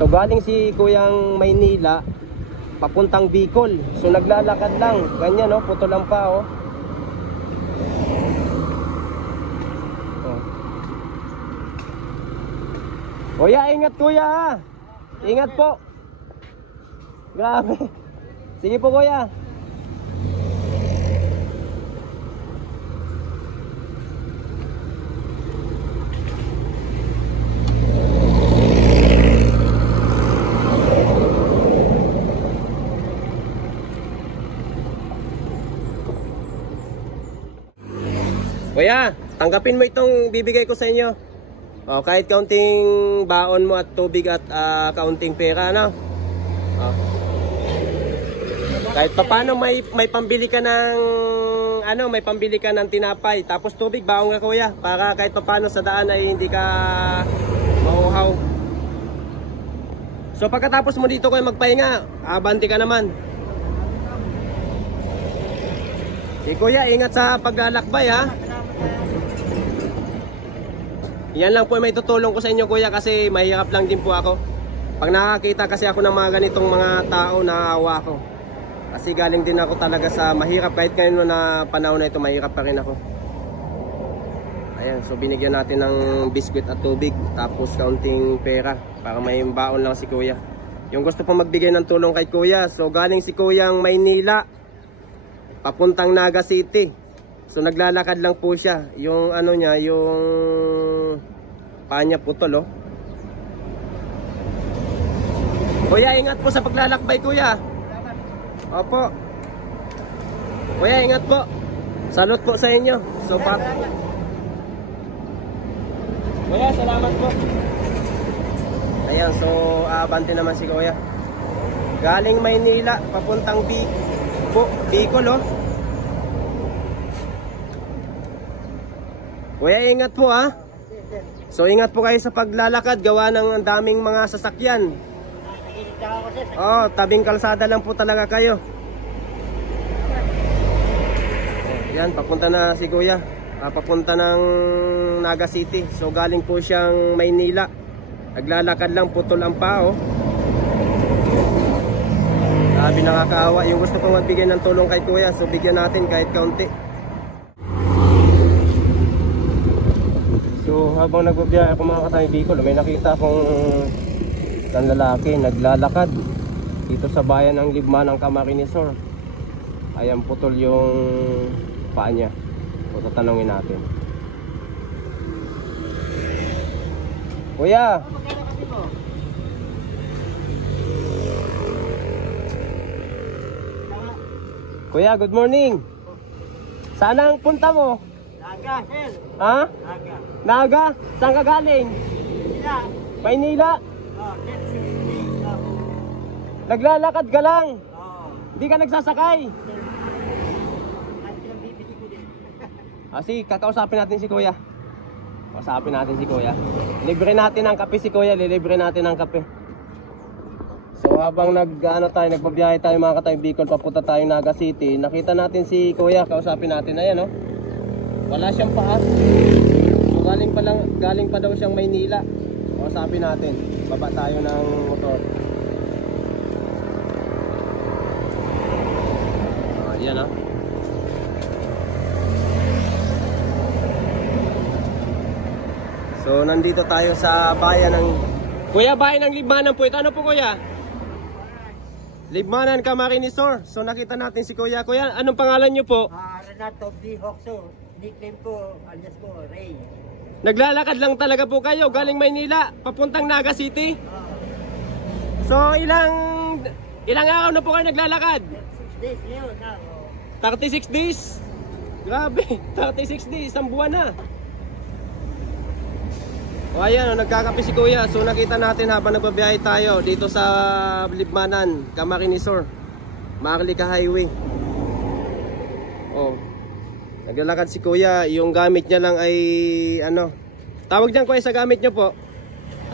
So galing si Kuyang Maynila papuntang Bicol. So naglalakad lang. Ganyan oh, putol lang pa oh. Kuya, ingat kuya ha. Ingat po. Grabe. Sige po kuya. Kuya, tanggapin mo itong bibigay ko sa inyo. Oh, kahit kaunting baon mo at tubig at kaunting pera, no? Oh. Kahit paano may pambili ka ng may pambili ka ng tinapay, tapos tubig baon ka kuya, para kahit paano sa daan ay hindi ka mauhaw. So pagkatapos mo dito kuya magpahinga, abanti ka naman. Kuya, ingat sa paglalakbay ha. Yan lang po may tutulong ko sa inyo kuya, kasi mahirap lang din po ako. Pag nakakita kasi ako ng mga ganitong mga tao, naawa ako. Kasi galing din ako talaga sa mahirap, kahit ngayon na panahon na ito mahirap pa rin ako. Ayan, so binigyan natin ng biskwit at tubig, tapos kaunting pera para may baon lang si kuya. Yung gusto pong magbigay ng tulong kay kuya, so galing si Kuyang Maynila papuntang Naga City. So naglalakad lang po siya. Yung ano niya, yung paa niya putol oh. Kuya, ingat po sa paglalakbay kuya. Opo. Kuya, ingat po. Salute po sa inyo. So kuya, salamat po. Ayan, so abante naman si kuya. Galing Maynila papuntang Bicol oh. Kuya, ingat po ha. So ingat po kayo sa paglalakad, gawa ng daming mga sasakyan. Oh, tabing kalsada lang po talaga kayo. Yan, papunta na si kuya. Papunta ng Naga City. So galing po siyang Maynila. Naglalakad lang, putol ang paa oh. Sabi, nakakaawa. Yung gusto kong magbigay ng tulong kay kuya, so bigyan natin kahit kaunti. So habang nagbabiyahe ako mga katay Bicol, may nakita akong isang lalaki naglalakad dito sa bayan ng Libman ng Camarines Sur. Ayan, putol yung paa niya. So tatanungin natin. Kuya! Kuya, good morning! Saan ang punta mo? Naga, sir. Ha? Naga. Naga? Saan ka galing? Sila. Maynila? Oh, sir. Naglalakad ka lang? Oh. Hindi ka nagsasakay? Sir. At yung bibili ko din. Sige, kakausapin natin si kuya. Kausapin natin si kuya. Libre natin ang kape si kuya, lilibre natin ang kape. So habang nagbabiyahe tayo mga katay Bicol, papunta tayo Naga City, nakita natin si kuya, kausapin natin. Ayan oh. Wala siyang paa. So galing pa daw siyang Maynila. Kausapin natin. Baba tayo ng motor. Ayan oh. So nandito tayo sa bayan ng Kuya, bayan ng Libmanan po ito. Ano po kuya? Libmanan, Camarines Sur. So nakita natin si kuya. Kuya, anong pangalan niyo po? Renato B. Hoxo. Nickname ko, alias ko, Ray. Naglalakad lang talaga po kayo galing Maynila papuntang Naga City. So ilang araw na po kayo naglalakad? 6 days ngayon na. 36 days. Grabe, 36 days, isang buwan na. O ayan, nagkakape si kuya. So nakita natin habang nagbabiyahe tayo dito sa Libmanan, Camarines Sur, Maharlika Highway. Oh, naglalakad si kuya. Yung gamit niya lang ay ano tawag dyan kuya sa gamit niyo po?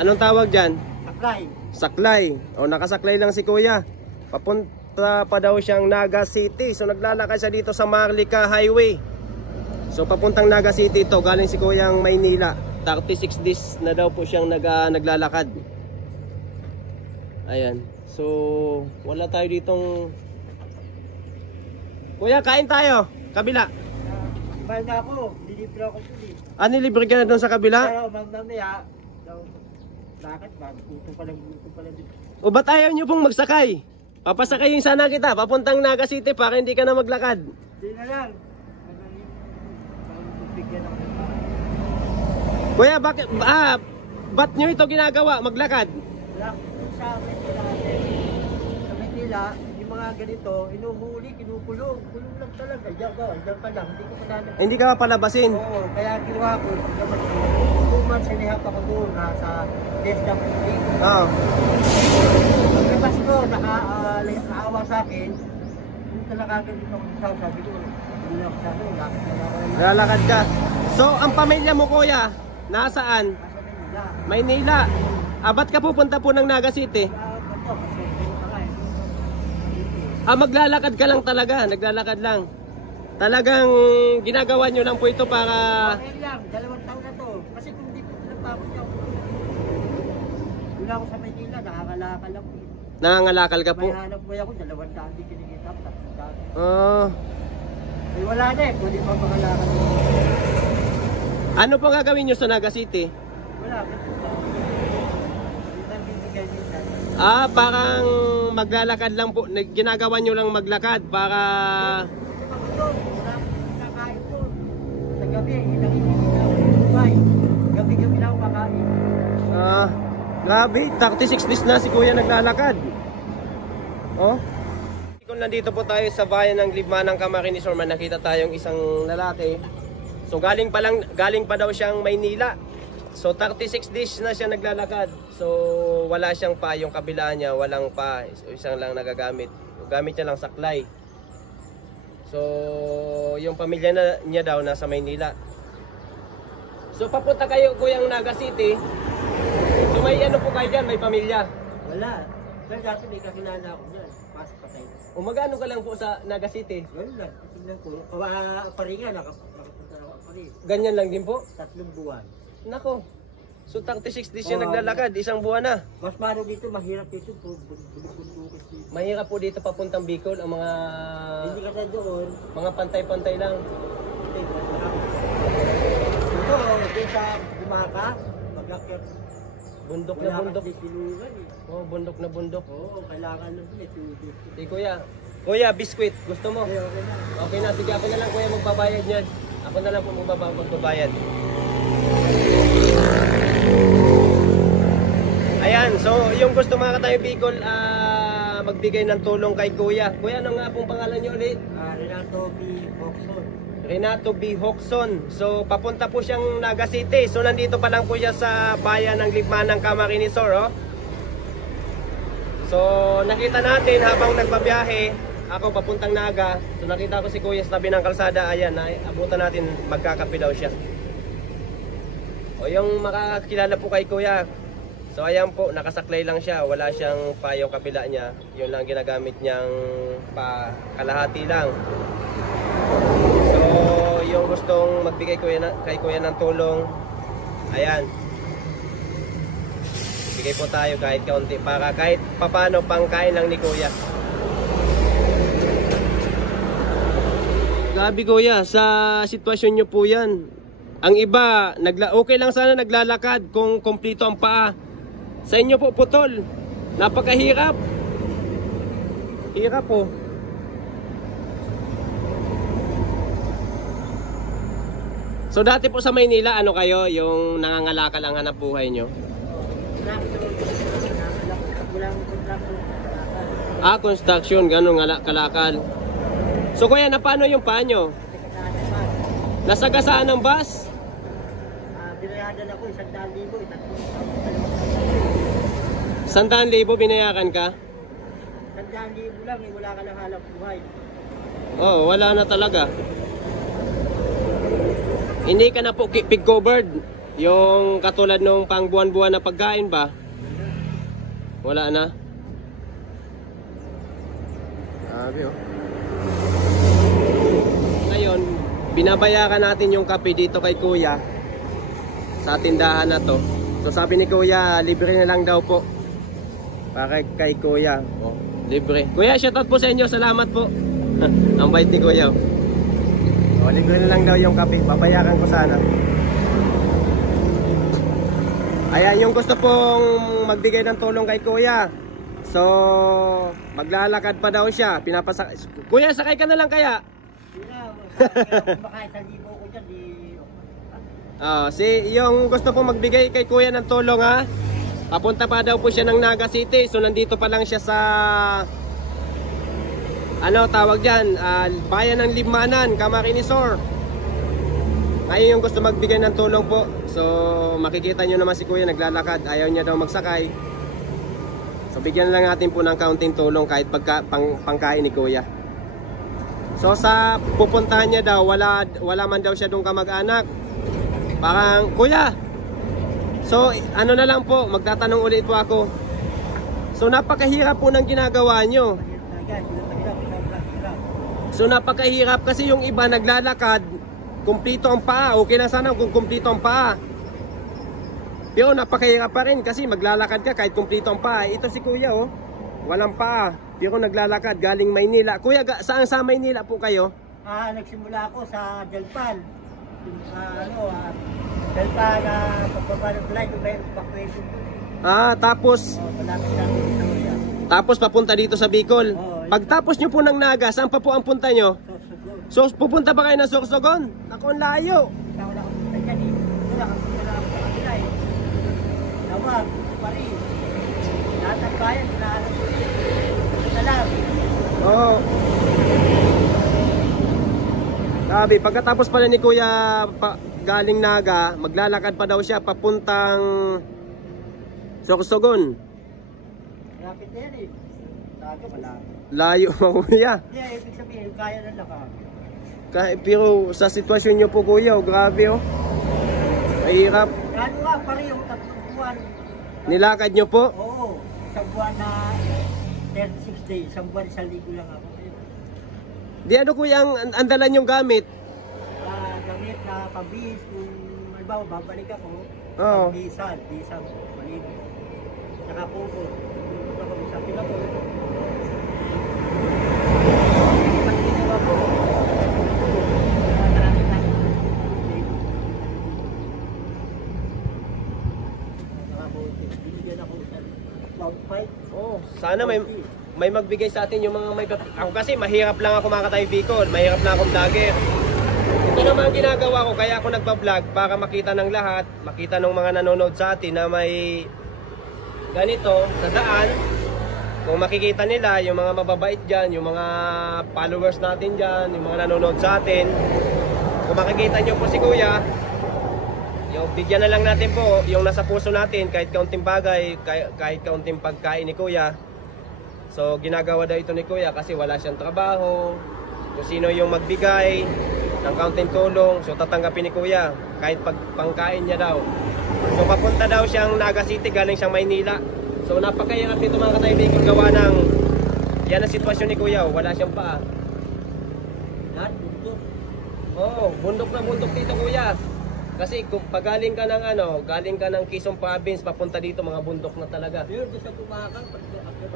Anong tawag dyan? Saklay. Saklay. O nakasaklay lang si kuya. Papunta pa daw siyang Naga City. So naglalakad siya dito sa Maharlika Highway. So papuntang Naga City ito. Galing si kuyang Maynila. 36 days na daw po siyang naglalakad. Ayan. So, wala tayo ditong... Kuya, kain tayo. Kabila. Mahal na ako, dilibre ako po eh. Ah, nilibre ka na doon sa kabila? Pero mamaya, bakit ba? Gusto pa lang dito. O ba't ayaw nyo pong magsakay? Papasakayin sana kita, papuntang Naga City para hindi ka na maglakad. Hindi na lang. Bigyan ako ng bahay. Kuya, ba't nyo ito ginagawa? Maglakad? Wala kung sa Manila. Sa Manila, yung mga ganito, inuhuli, kinukulong. Kulong lang talaga. Diyan ka lang. Hindi ko mananap. Hindi ka mapalabasin. Oo, kaya ginawa ko. 2 months and a half ako doon sa DSWD. Oo. Pagkabas ko, nakaawa sa akin. Kung talaga ganito ako sa sabi ko, hindi na ako sa akin. Lalakad ka. So, ang pamilya mo kuya, nasaan? Nasa Manila. Maynila. Ba't ka pupunta po ng Naga City? Maglalakad ka lang talaga, naglalakad lang. Talagang ginagawa nyo lang po ito para... Okay lang, 2 taon na to. Kasi kung di ko pinapakot niya ako. Doon ako sa Manila, nakakalakal lang. Nangangalakal ka po? May hanap buhay ako, 2 taon di kinikita, 3 taon. Ay wala na eh, pwede pa makalakal. Ano po gagawin nyo sa Naga City? Wala, ganito pa. Parang maglalakad lang po, ginagawa nyo lang maglakad para... Sa gabi, gabi-gabi lang ako kakain. Grabe, 36 days na si kuya naglalakad. Oh. Kung nandito po tayo sa bayan ng Libmanang Camarines Sur, nakita tayong isang lalaki. So galing pa daw siyang Maynila. So 36 days na siya naglalakad. So wala siyang pa, yung kabila niya walang pa, isang lang nagagamit. Gamit niya lang saklay. So yung pamilya niya daw nasa Maynila. So papunta kayo kuyang Naga City. So may ano po kayo dyan, may pamilya? Wala. Pero dati may kakinana ako dyan. Pasok pa tayo. O magano ka lang po sa Naga City? Ganun lang. Tingnan ko. Paringa, nakapunta na ako parin. Ganyan lang din po? 3 buwan. Nako. So 36 days siya naglalakad, isang buwan na. Mas mano dito, mahirap dito. Bundukis dito. Mahirap po dito papuntang Bicol ang mga... Hindi ka na doon. Mga pantay-pantay lang. Ito, doon sa Bumaka, mag-akyat. Bundok na bundok. Silungan eh. Oh, bundok na bundok. Oo, kailangan lang din ito. Kuya. Kuya, biskwit. Gusto mo? Okay, okay na. Okay na, sige ako na lang kuya magbabayad niyan. Ako na lang po magbabayad. Ayan, so yung gusto mga katayong Bicol magbigay ng tulong kay kuya. Kuya, ano nga pong pangalan niyo ulit? Renato B. Hoxon. Renato B. Hoxon. So papunta po siyang Naga City. So nandito pa lang po siya sa bayan ng Libmanang Camarines Sur. Oh. So nakita natin habang nagbabiyahe ako papuntang Naga. So nakita ko si kuya sa tabi ng kalsada. Ayan, abutan natin, magkakape daw siya. O yung makakilala po kay kuya. So ayan po, nakasaklay lang siya. Wala siyang pa yung kabila niya. Yun lang ginagamit niyang pa kalahati lang. So yung gustong magbigay kay kuya ng tulong, ayan, bigay po tayo kahit kaunti para kahit papano pangkain lang ni kuya. Grabe kuya, sa sitwasyon nyo po yan. Ang iba, okay lang sana naglalakad kung kompleto ang paa. Sa inyo po putol. Napakahirap. Hirap po. So dati po sa Maynila, ano kayo, yung nangangalakal ang hanap buhay nyo? Construction, ganun kalakal. So kuya, na paano yung paa nyo? Nasagasaan ng bus? Binayadan ako 100,000. 100,000 binayakan ka? 100,000 lang, wala ka lang hanap buhay. Oo, wala na talaga. Hindi ka na po pig covered. Yung katulad nung pang buwan-buwan na pagkain ba? Wala na. Sabi oh. Ngayon, binabayaran natin yung kape dito kay kuya sa tindahan na to. So sabi ni kuya, libre na lang daw po. Para kay kuya. Oh, libre. Kuya, shoutout po sa inyo. Salamat po. Ang bait ni kuya. Oh, libre na lang daw yung kape. Papayakan ko sana. Ayan, yung gusto pong magbigay ng tulong kay kuya. So, maglalakad pa daw siya. Kuya, sakay ka na lang kaya? Baka 1,000 ko dyan. Yung gusto pong magbigay kay kuya ng tulong ha. Papunta pa daw po siya ng Naga City. So, nandito pa lang siya sa tawag dyan, bayan ng Libmanan, Camarinesor. Ngayon yung gusto magbigay ng tulong po. So makikita nyo naman si kuya naglalakad. Ayaw niya daw magsakay. So bigyan lang natin po ng kaunting tulong kahit pangkain ni kuya. So sa pupuntahan niya daw, wala man daw siya doon kamag-anak. Parang, kuya, so ano na lang po, magtatanong ulit po ako. So napakahirap po ng ginagawa nyo. So napakahirap kasi yung iba naglalakad, kumplito ang paa. Okay na sana kung kumplito ang paa. Pero napakahirap pa rin kasi maglalakad ka kahit kumplito ang paa. Ito si kuya oh, walang paa. Pero naglalakad galing Maynila. Kuya, saan sa Maynila po kayo? Nagsimula ako sa Delpan. Delpan, pagbaba ng flight, evacuation. Tapos? Malapit natin sa kuya. Tapos papunta dito sa Bicol. Pagtapos nyo po ng Naga, saan pa po ang punta nyo? So pupunta ba kayo ng Sorsogon? Ako ang layo. Wala akong punta dyan eh. Wala akong punta sa kanila eh. Nawag, Paris. Lahat ng bayan, hinahanap ko eh. Salam. Oo. Sabi, pagkatapos pala ni kuya galing Naga, maglalakad pa daw siya papuntang Sorsogon. Rapid na yan eh. Naga, malapit. Layo mo kuya. Hindi, ibig sabihin, kaya na lakad. Pero sa sitwasyon nyo po kuya, grabe oh. Mahirap. Ano nga, parehong 3 buwan. Nilakad nyo po? Oo, isang buwan na 36 days, isang buwan 1,000 lang ako. Di ano kuya ang dala nyong gamit? Gamit na pambihis, kung halimbawa babalik ako, bisan, maligo. Nakapupo, pupunta kami sa Pinapol. Pag ginawa ko, sana may magbigay sa atin yung mga ako kasi mahirap lang ako makatay Bicol, mahirap lang akong vlogger. Ito naman ginagawa ko, kaya ako nagpa-vlog para makita ng lahat, makita ng mga nanonood sa atin na may ganito sa daan. Kung makikita nila yung mga mababait dyan, yung mga followers natin dyan, yung mga nanonood sa atin, kung makikita nyo po si kuya, yung bigyan na lang natin po yung nasa puso natin, kahit kaunting bagay, kahit kaunting pagkain ni kuya. So ginagawa daw ito ni kuya kasi wala siyang trabaho. Kung sino yung magbigay ng kaunting tulong, so tatanggapin ni kuya kahit pangkain niya daw. So papunta daw siyang Naga City, galing siyang Maynila. So napakahirap nito mga kataibig, gawa ng yan ang sitwasyon ni kuya, wala siyang paa. Yan, bundok. Oo, bundok na bundok dito kuya. Kasi kung pagaling ka ng galing ka ng Quezon Province papunta dito, mga bundok na talaga. Pero doon sa Tumakan,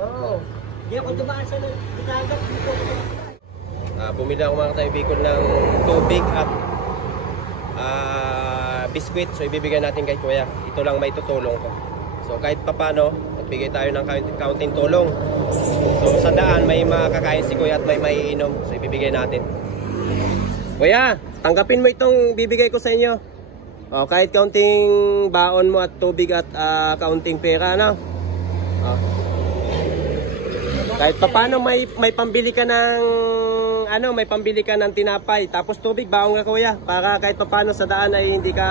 Oo. Hindi ako dumaan sa dagat dito. Bumili ako mga kataibikon ng tubig at biskwit. So ibibigay natin kay kuya. Ito lang may tutulong ko. So kahit papano, magbigay tayo ng kaunting tulong. So sa daan may makakain si kuya at may maiinom. So ibibigay natin. Kuya, tanggapin mo itong bibigay ko sa inyo. Kahit kaunting baon mo at tubig at kaunting pera, ano? Kahit paano may pambili ka ng may pambili ka ng tinapay, tapos tubig baon ka kuya, para kahit paano sa daan ay hindi ka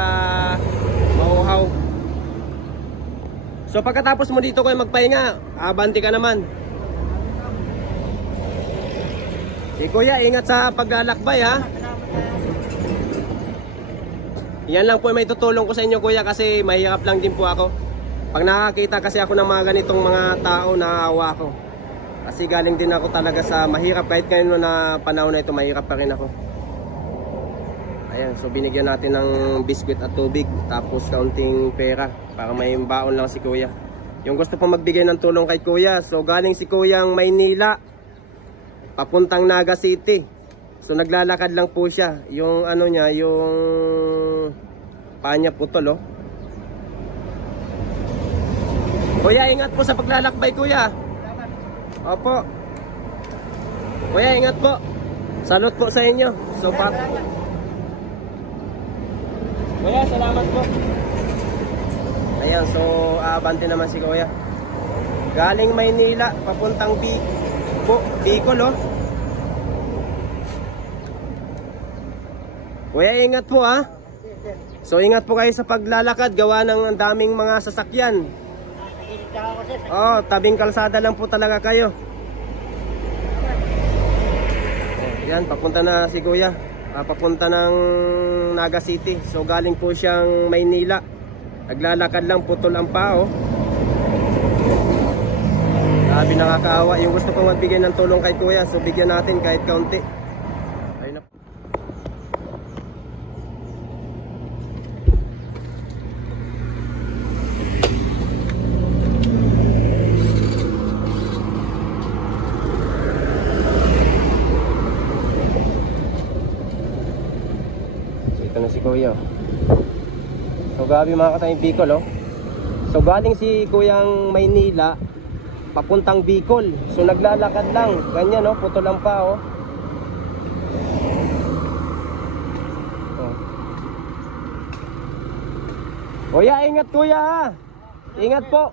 mauhaw. So pagkatapos mo dito kuya magpahinga, abanti ka naman. Kuya, ingat sa paglalakbay ha. Yan lang po may tutulong ko sa inyo kuya, kasi mahirap lang din po ako. Pag nakakita kasi ako ng mga ganitong mga tao, naawa ako. Kasi galing din ako talaga sa mahirap, kahit ngayon na panahon na ito, mahirap pa rin ako. Ayan, so binigyan natin ng biskwit at tubig, tapos kaunting pera para may baon lang si kuya. yung gusto pong magbigay ng tulong kay kuya. So galing si kuyang Maynila papuntang Naga City. So naglalakad lang po siya. Yung ano niya, yung paa niya putol, oh. Kuya, ingat po sa paglalakbay, kuya. Opo. Kuya, ingat po. Salute po sa inyo. So kuya, salamat po. Ayan, so aabante naman si kuya. Galing Maynila papuntang Bicol, oh. Kuya, ingat po, ha. So ingat po kayo sa paglalakad, gawa ng daming mga sasakyan. Oh, tabing kalsada lang po talaga kayo. Yan, papunta na si kuya. Papunta ng Naga City. So galing po siyang Maynila. Naglalakad lang, putol ang pao. Sabi, nakakaawa. Yung gusto kong magbigay ng tulong kay kuya, so bigyan natin kahit kaunti. Ayun na. Ito na si kuya. So gabi mga katayang Bicol, oh. So galing si kuyang Maynila papuntang Bicol. So naglalakad lang, ganyan, oh, putol lang pa, oh. Kuya, ingat kuya, ha. Ingat po.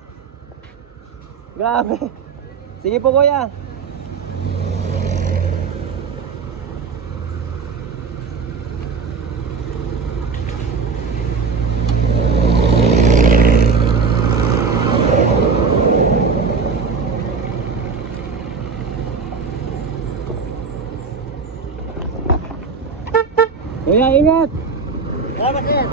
Grabe. Sige po kuya. Kuya, ingat. Salamat, sir.